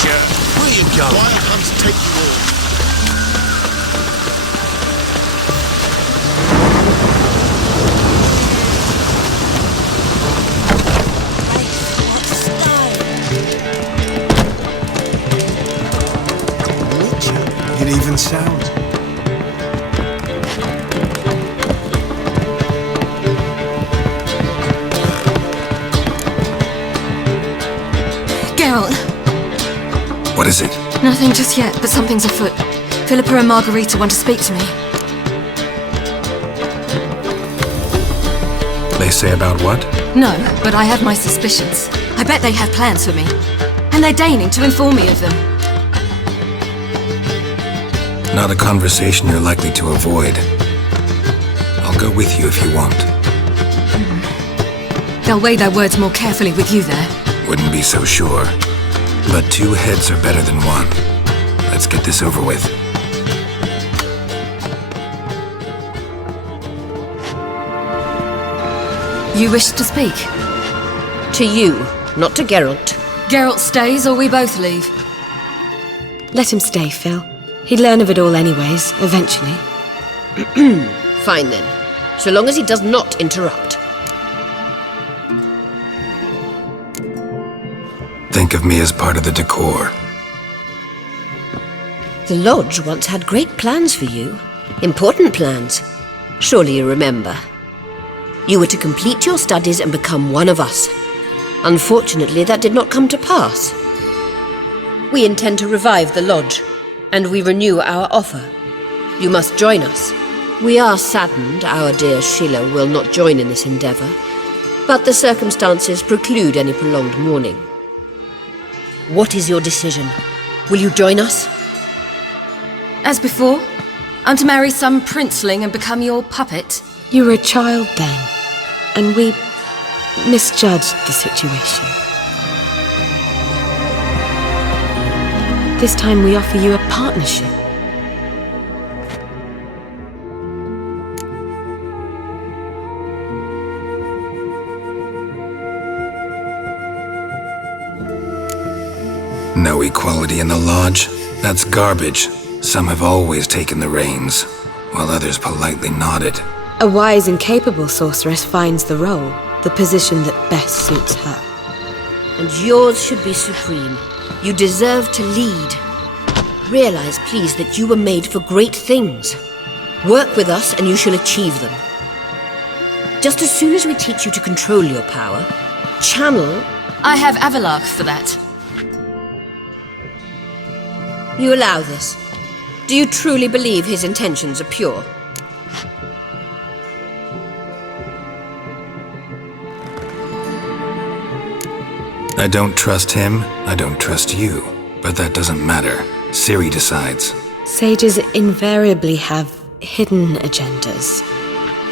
adventure. Where you going? Wild hunts take you all. It even sounds. Geralt. What is it? Nothing just yet, but something's afoot. Philippa and Margarita want to speak to me. They say about what? No, but I have my suspicions. I bet they have plans for me. And they're deigning to inform me of them. Not a conversation you're likely to avoid. I'll go with you if you want. They'll weigh their words more carefully with you there. Wouldn't be so sure. But 2 heads are better than 1. Let's get this over with. You wish to speak? To you, not to Geralt. Geralt stays or we both leave? Let him stay, Phil. He'd learn of it all anyways, eventually. Fine then, so long as he does not interrupt. Think of me as part of the decor. The Lodge once had great plans for you. Important plans. Surely you remember. You were to complete your studies and become one of us. Unfortunately, that did not come to pass. We intend to revive the Lodge, and we renew our offer. You must join us. We are saddened our dear Sheila will not join in this endeavor, but the circumstances preclude any prolonged mourning. What is your decision? Will you join us? As before, I'm to marry some princeling and become your puppet? You were a child then, and we misjudged the situation. This time we offer you a partnership. No equality in the Lodge? That's garbage. Some have always taken the reins, while others politely nodded. A wise and capable sorceress finds the role, the position that best suits her. And yours should be supreme. You deserve to lead. Realize, please, that you were made for great things. Work with us and you shall achieve them. Just as soon as we teach you to control your power, channel... I have Avalark for that. You allow this. Do you truly believe his intentions are pure? I don't trust him, I don't trust you. But that doesn't matter. Ciri decides. Sages invariably have hidden agendas.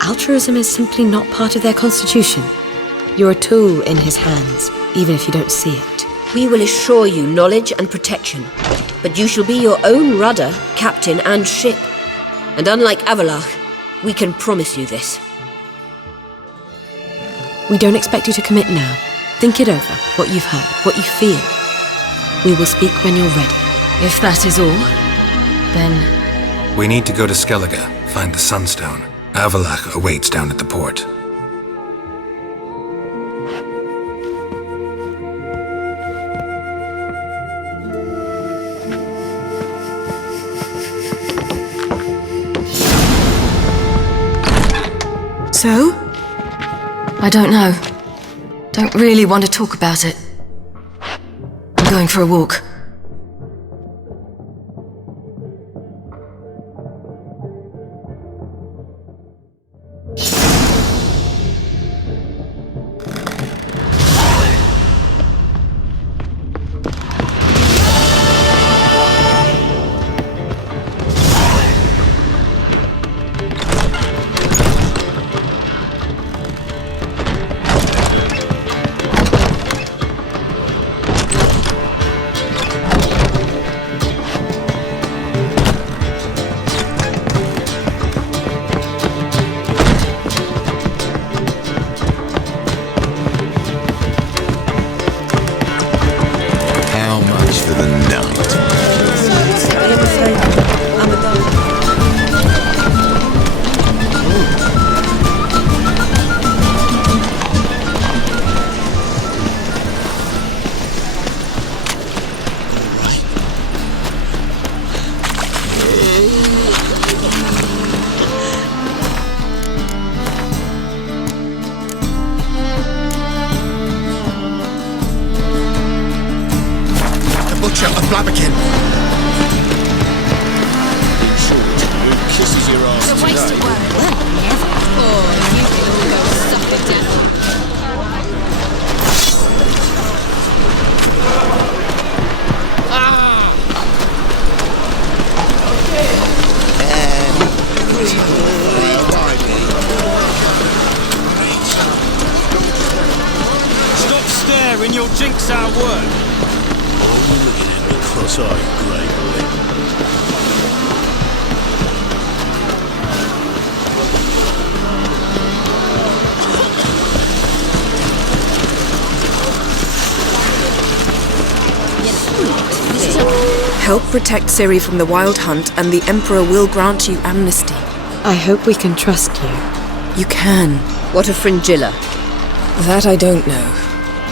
Altruism is simply not part of their constitution. You're a tool in his hands, even if you don't see it. We will assure you knowledge and protection, but you shall be your own rudder, captain, and ship. And unlike Avalark, we can promise you this. We don't expect you to commit now. Think it over, what you've heard, what you feel. We will speak when you're ready. If that is all, then... We need to go to Skellige, find the Sunstone. Avalark awaits down at the port. So? I don't know. Don't really want to talk about it. I'm going for a walk. again. Kisses your ass It's a waste of words. Well, never. Oh, you can all go suck it down. Stop staring, you'll jinx our work. I'm looking at me cross-eyed, great. Help protect Ciri from the Wild Hunt, and the Emperor will grant you amnesty. I hope we can trust you. You can. What of Fringilla? That I don't know,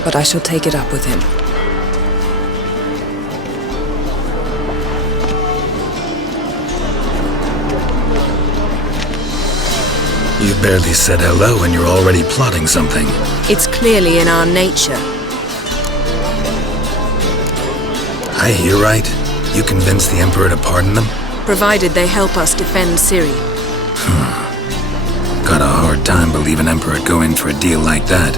but I shall take it up with him. You barely said hello and you're already plotting something. It's clearly in our nature. I hear right? You convinced the Emperor to pardon them? Provided they help us defend Ciri. Got a hard time believing Emperor'd go in for a deal like that.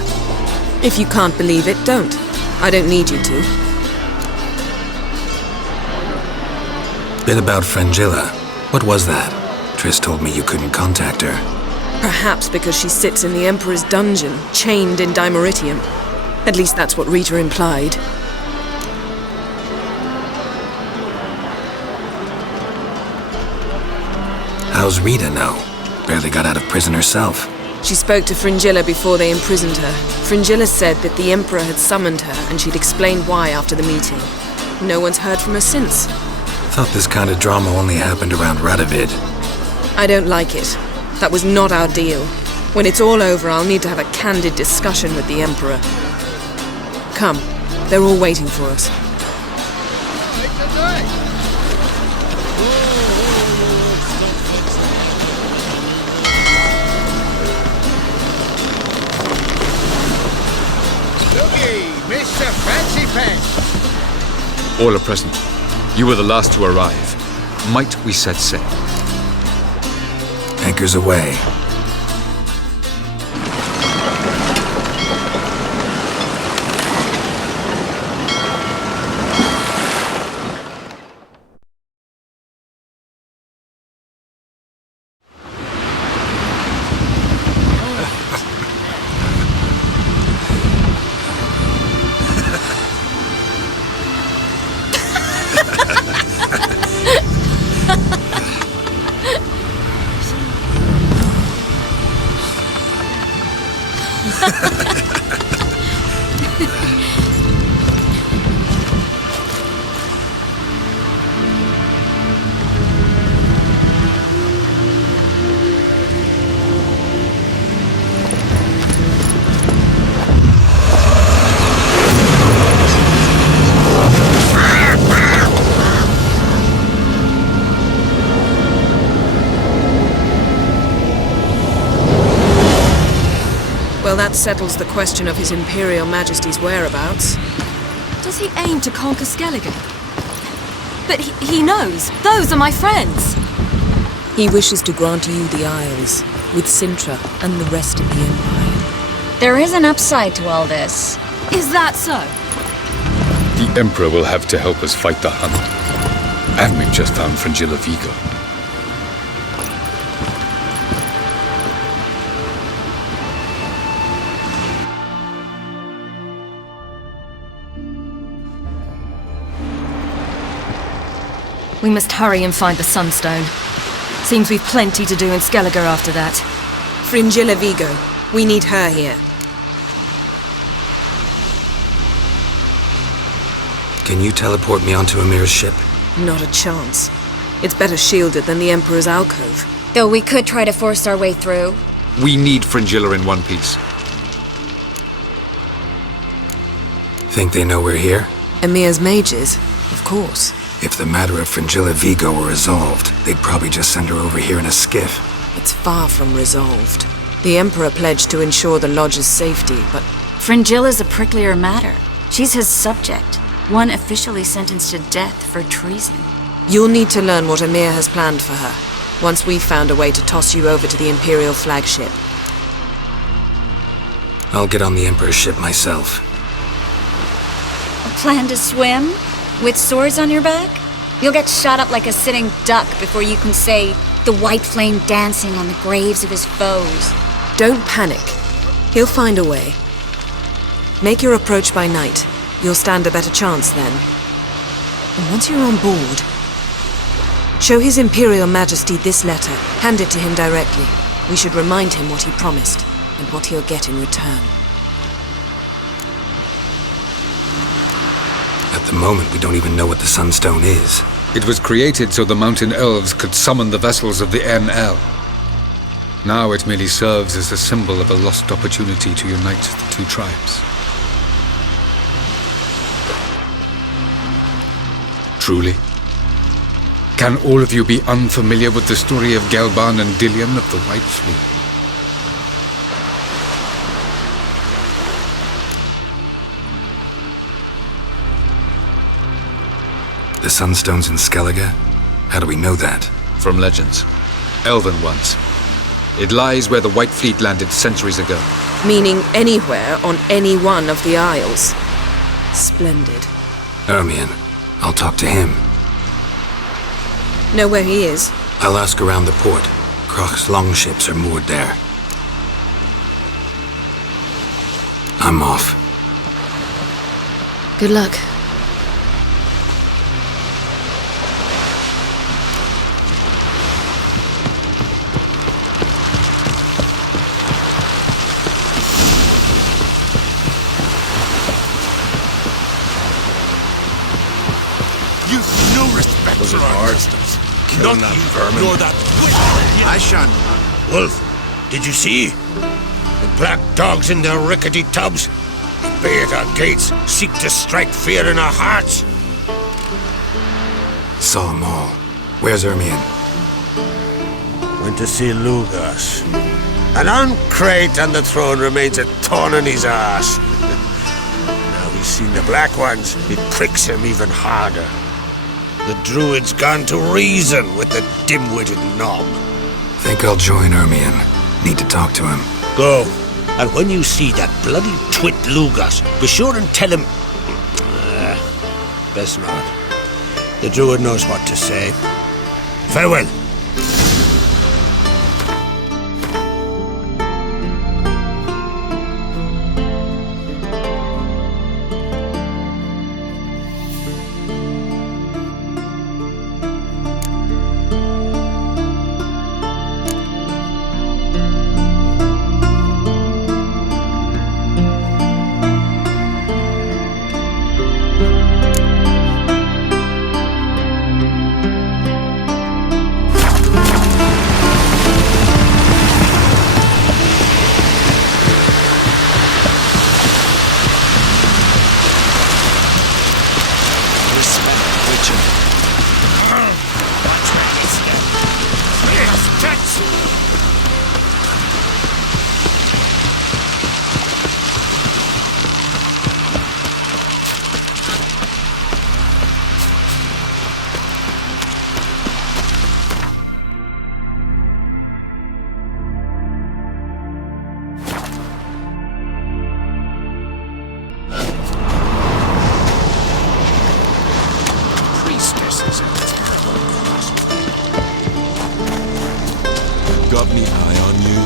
If you can't believe it, don't. I don't need you to. Bit about Fringilla. What was that? Triss told me you couldn't contact her. Perhaps because she sits in the Emperor's dungeon, chained in Dimeritium. At least that's what Rita implied. How's Rita know? Barely got out of prison herself. She spoke to Fringilla before they imprisoned her. Fringilla said that the Emperor had summoned her and she'd explained why after the meeting. No one's heard from her since. Thought this kind of drama only happened around Radovid. I don't like it. That was not our deal. When it's all over, I'll need to have a candid discussion with the Emperor. Come, they're all waiting for us. Mr. Fancy Pants! All are present. You were the last to arrive. Might we set sail? Anchors away. Well, that settles the question of His Imperial Majesty's whereabouts. Does he aim to conquer Skellige? But he knows. Those are my friends. He wishes to grant you the Isles, with Sintra and the rest of the Empire. There is an upside to all this. Is that so? The Emperor will have to help us fight the Hunt. And we've just found Fringilla Vigo. We must hurry and find the Sunstone. Seems we've plenty to do in Skellige after that. Fringilla Vigo. We need her here. Can you teleport me onto Amir's ship? Not a chance. It's better shielded than the Emperor's alcove. Though we could try to force our way through. We need Fringilla in one piece. Think they know we're here? Emir's mages, of course. If the matter of Fringilla Vigo were resolved, they'd probably just send her over here in a skiff. It's far from resolved. The Emperor pledged to ensure the Lodge's safety, but Fringilla's a pricklier matter. She's his subject. One officially sentenced to death for treason. You'll need to learn what Emir has planned for her, once we've found a way to toss you over to the Imperial flagship. I'll get on the Emperor's ship myself. A plan to swim? With swords on your back? You'll get shot up like a sitting duck before you can say, the white flame dancing on the graves of his foes. Don't panic. He'll find a way. Make your approach by night. You'll stand a better chance then. And once you're on board, show His Imperial Majesty this letter. Hand it to him directly. We should remind him what he promised, and what he'll get in return. At the moment, we don't even know what the Sunstone is. It was created so the Mountain Elves could summon the vessels of the ML. Now it merely serves as a symbol of a lost opportunity to unite the two tribes. Truly? Can all of you be unfamiliar with the story of Gelban and Dillion of the White Fleet? The Sunstone's in Skellige? How do we know that? From legends. Elven ones. It lies where the White Fleet landed centuries ago. Meaning anywhere on any one of the Isles. Splendid. Ermion. I'll talk to him. Know where he is? I'll ask around the port. Croc's longships are moored there. I'm off. Good luck. You've no respect for our customs. Not that you, vermin. nor that... I shan't. Wolf, did you see? The black dogs in their rickety tubs. They bay at our gates, seek to strike fear in our hearts. Saw 'em all. Where's Ermion? Went to see Lugas. An uncrate on the throne remains a thorn in his ass. Now he's seen the black ones, it pricks him even harder. The druid's gone to reason with the dim-witted knob. Think I'll join Ermion. Need to talk to him. Go. And when you see that bloody twit Lugas, be sure and tell him... best not. The druid knows what to say. Farewell. Got me eye on you.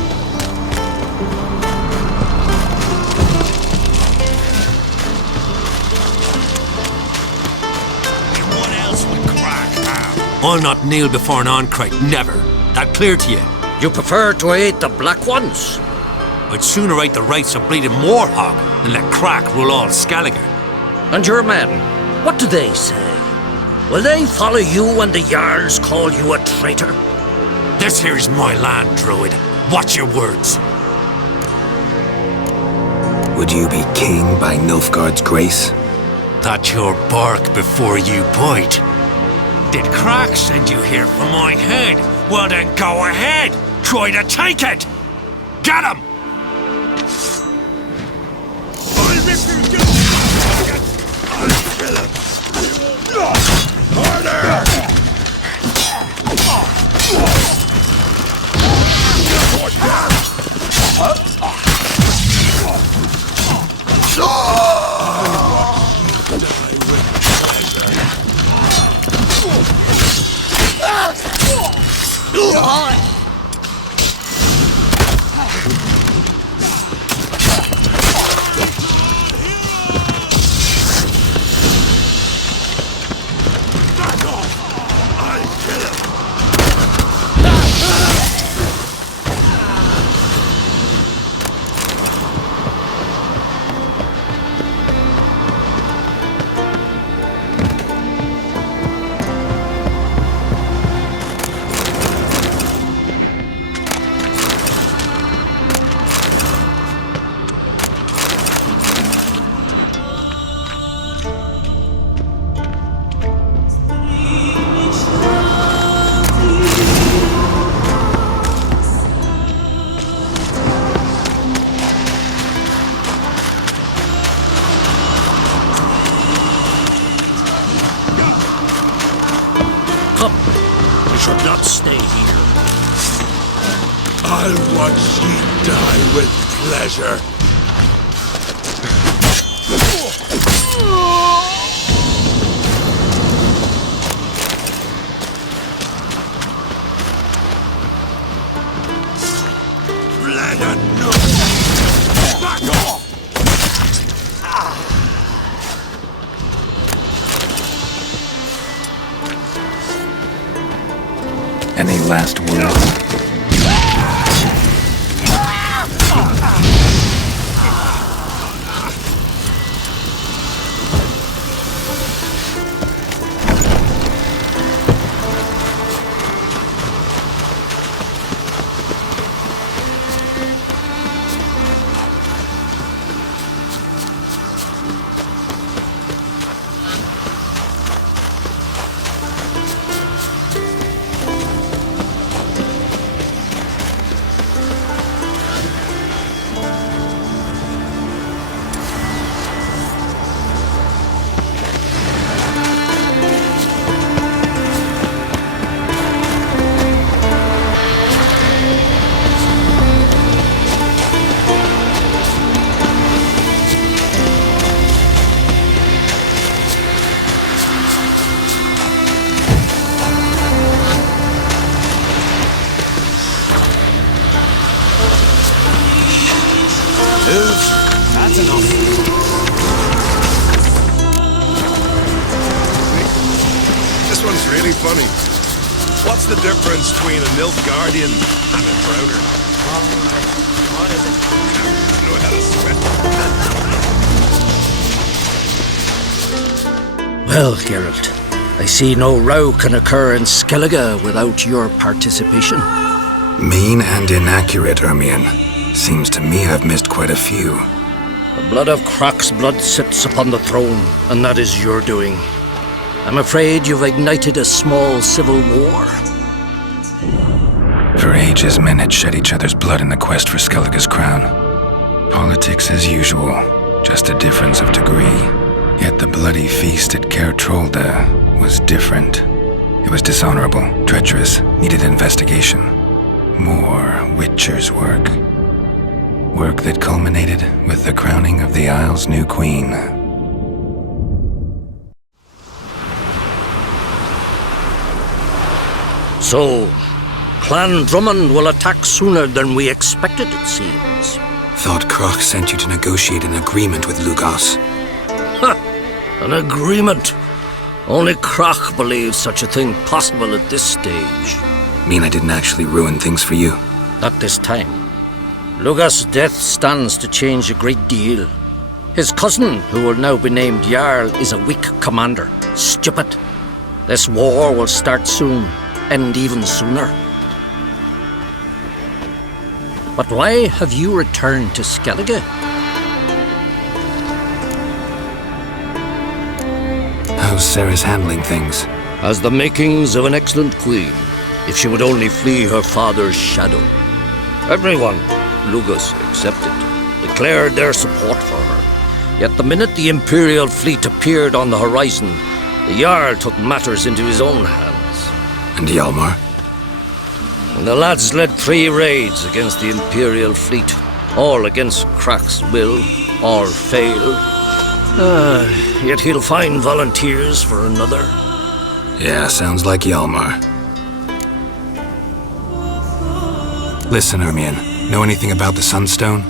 And what else would crack have? I'll not kneel before an Oncrite, never. That clear to you? You prefer to aid the Black Ones? I'd sooner aid the rights of bleeding Moorhog than let Crack rule all Skellige. And your men, what do they say? Will they follow you when the Jarls call you a traitor? This here's my land, Druid. Watch your words. Would you be king by Nilfgaard's grace? That's your bark before you bite. Did Crack send you here for my head? Well then go ahead! Try to take it! Get him! I'll miss you! I'll kill him! stay here. I'll watch ye die with pleasure. Any last words? That's enough. This one's really funny. What's the difference between a Nilfgaardian and a drowner? What is it? I know how to sweat. Well, Geralt, I see no row can occur in Skellige without your participation. Mean and inaccurate, Ermion. Seems to me I've missed quite a few. The blood of Croc's blood sits upon the throne, and that is your doing. I'm afraid you've ignited a small civil war. For ages, men had shed each other's blood in the quest for Skellige's crown. Politics as usual, just a difference of degree. Yet the bloody feast at Caer Trolda was different. It was dishonorable, treacherous, needed investigation. More Witcher's work. Work that culminated with the crowning of the Isle's new queen. So, Clan Drummond will attack sooner than we expected, it seems. Thought Croc sent you to negotiate an agreement with Lugos. Ha! An agreement? Only Croc believes such a thing possible at this stage. Mean I didn't actually ruin things for you? Not this time. Lugos' death stands to change a great deal. His cousin, who will now be named Jarl, is a weak commander. Stupid. This war will start soon, end even sooner. But why have you returned to Skellige? How's Sarah's handling things? Has the makings of an excellent queen, if she would only flee her father's shadow. Everyone, Lugos excepted, declared their support for her. Yet the minute the Imperial fleet appeared on the horizon, the Jarl took matters into his own hands. And Hjalmar? And the lads led 3 raids against the Imperial fleet, all against Croc's will, all failed. Yet he'll find volunteers for another. Yeah, sounds like Hjalmar. Listen, Ermion. Know anything about the Sunstone?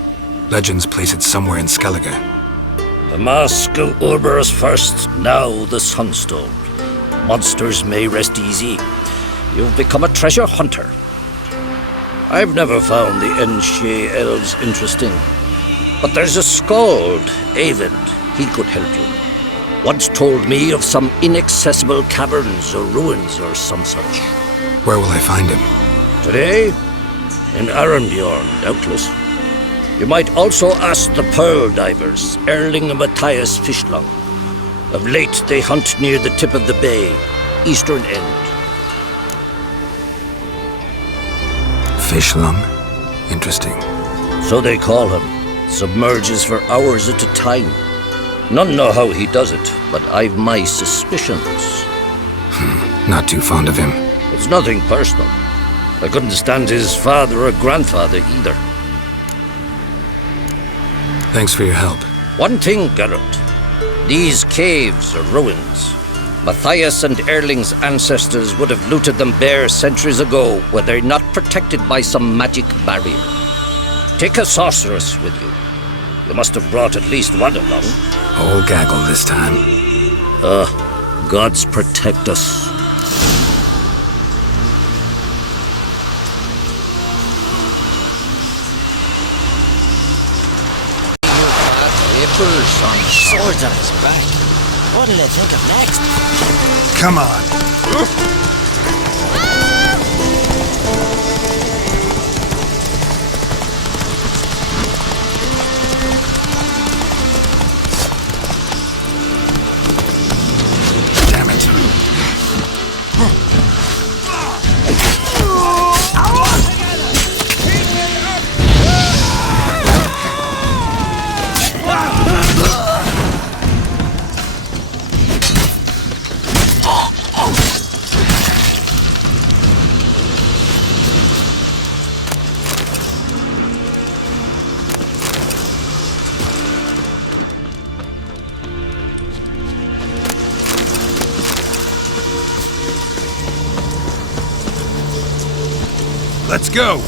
Legends place it somewhere in Skellige. The Mask of Urberus first, now the Sunstone. Monsters may rest easy. You've become a treasure hunter. I've never found the Enshe elves interesting. But there's a Skald, Eyvind. He could help you. Once told me of some inaccessible caverns or ruins or some such. Where will I find him? Today? In Arendbjorn, doubtless. You might also ask the Pearl Divers, Erling and Matthias Fishlung. Of late, they hunt near the tip of the bay, eastern end. Fishlung? Interesting. So they call him. Submerges for hours at a time. None know how he does it, but I've my suspicions. Not too fond of him. It's nothing personal. I couldn't stand his father or grandfather either. Thanks for your help. One thing, Geralt. These caves are ruins. Matthias and Erling's ancestors would have looted them bare centuries ago were they not protected by some magic barrier. Take a sorceress with you. You must have brought at least one along. Whole gaggle this time. Gods protect us. Papers on swords on his back. What did I think of next? Come on. Damn it. Let's go.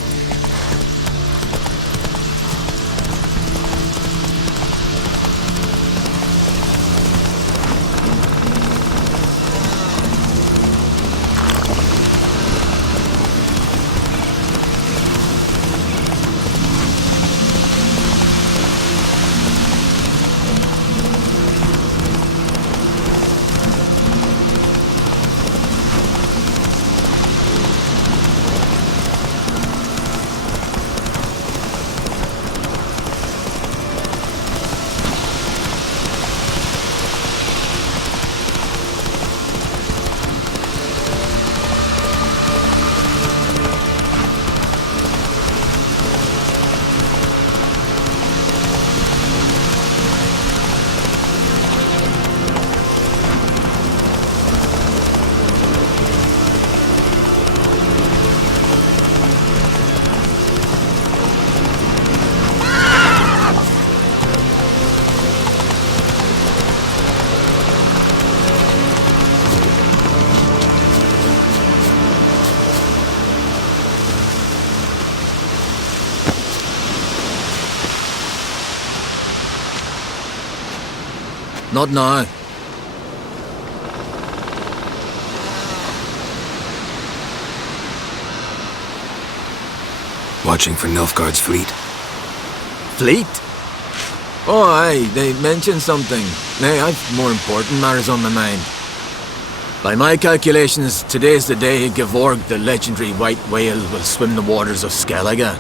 Not now. Watching for Nilfgaard's fleet. Fleet? Oh, aye, they mentioned something. Nay, I've more important matters on my mind. By my calculations, today's the day Gevorg, the legendary white whale, will swim the waters of Skellige.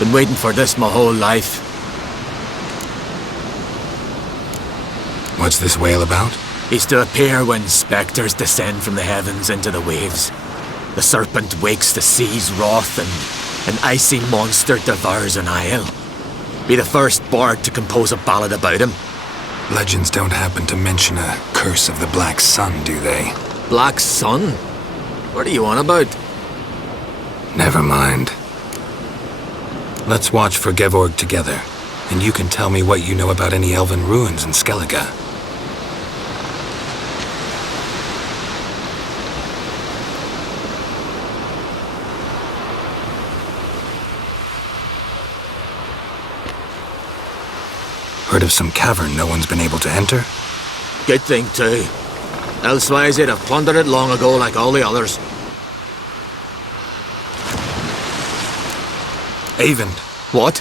Been waiting for this my whole life. What's this whale about? He's to appear when spectres descend from the heavens into the waves. The serpent wakes the sea's wrath and an icy monster devours an isle. Be the first bard to compose a ballad about him. Legends don't happen to mention a curse of the Black Sun, do they? Black Sun? What are you on about? Never mind. Let's watch for Gevorg together, and you can tell me what you know about any elven ruins in Skellige. Heard of some cavern no one's been able to enter? Good thing, too. Elsewise, they'd have plundered it long ago like all the others. Avon. What?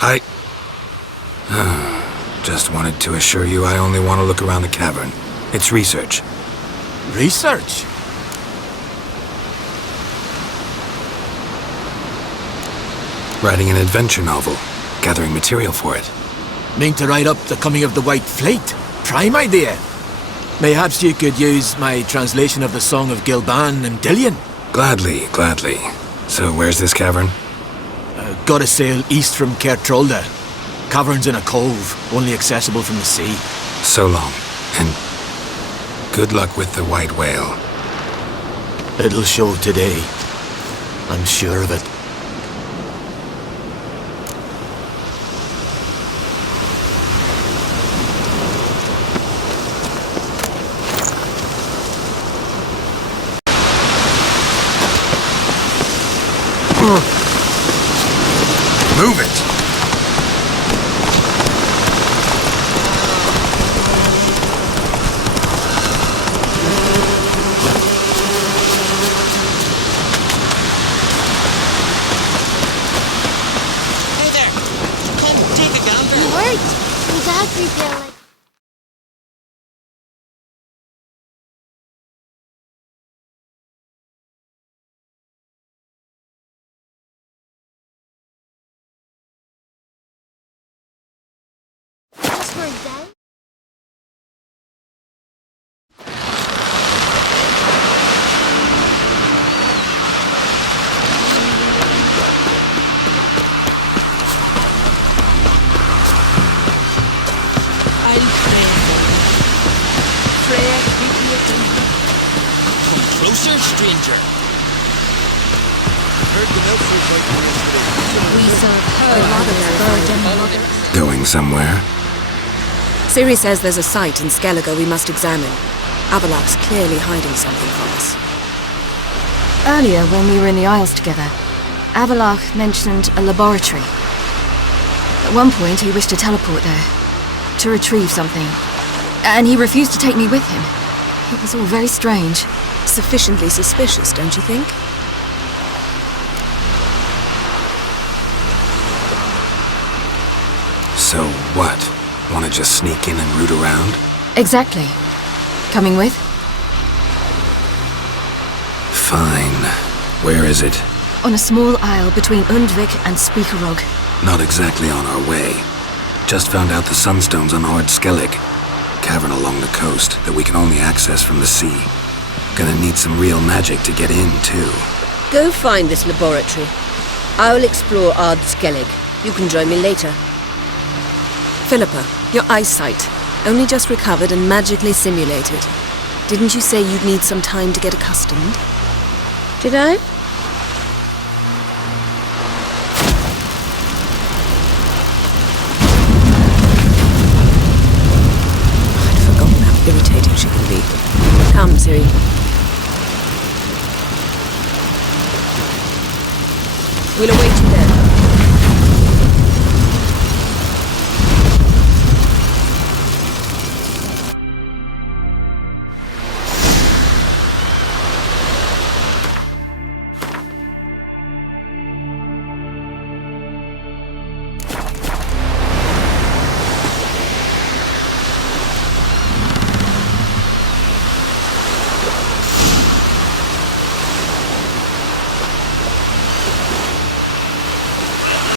I... just wanted to assure you I only want to look around the cavern. It's research. Research? Writing an adventure novel. Gathering material for it. Mean to write up the coming of the White Fleet? Prime idea. Mayhaps you could use my translation of the Song of Gilban and Dillion. Gladly, gladly. So where's this cavern? Gotta sail east from Kertrolda. Cavern's in a cove, only accessible from the sea. So long, and good luck with the white whale. It'll show today. I'm sure of it. Move it! Hey there! Come take a gander! It worked! Exactly, feel like. Just like that? Come closer, stranger! Heard the milk was like We serve her bird and mother. Going somewhere? Ciri says there's a site in Skellige we must examine. Avalok's clearly hiding something from us. Earlier, when we were in the Isles together, Avalok mentioned a laboratory. At one point, he wished to teleport there, to retrieve something. And he refused to take me with him. It was all very strange. Sufficiently suspicious, don't you think? So what? Wanna just sneak in and root around? Exactly. Coming with? Fine. Where is it? On a small isle between Undvik and Speakerog. Not exactly on our way. Just found out the sunstones unearthed Skellig. Cavern along the coast that we can only access from the sea. Gonna need some real magic to get in, too. Go find this laboratory. I'll explore Ard Skellig. You can join me later. Philippa, your eyesight. Only just recovered and magically simulated. Didn't you say you'd need some time to get accustomed? Did I?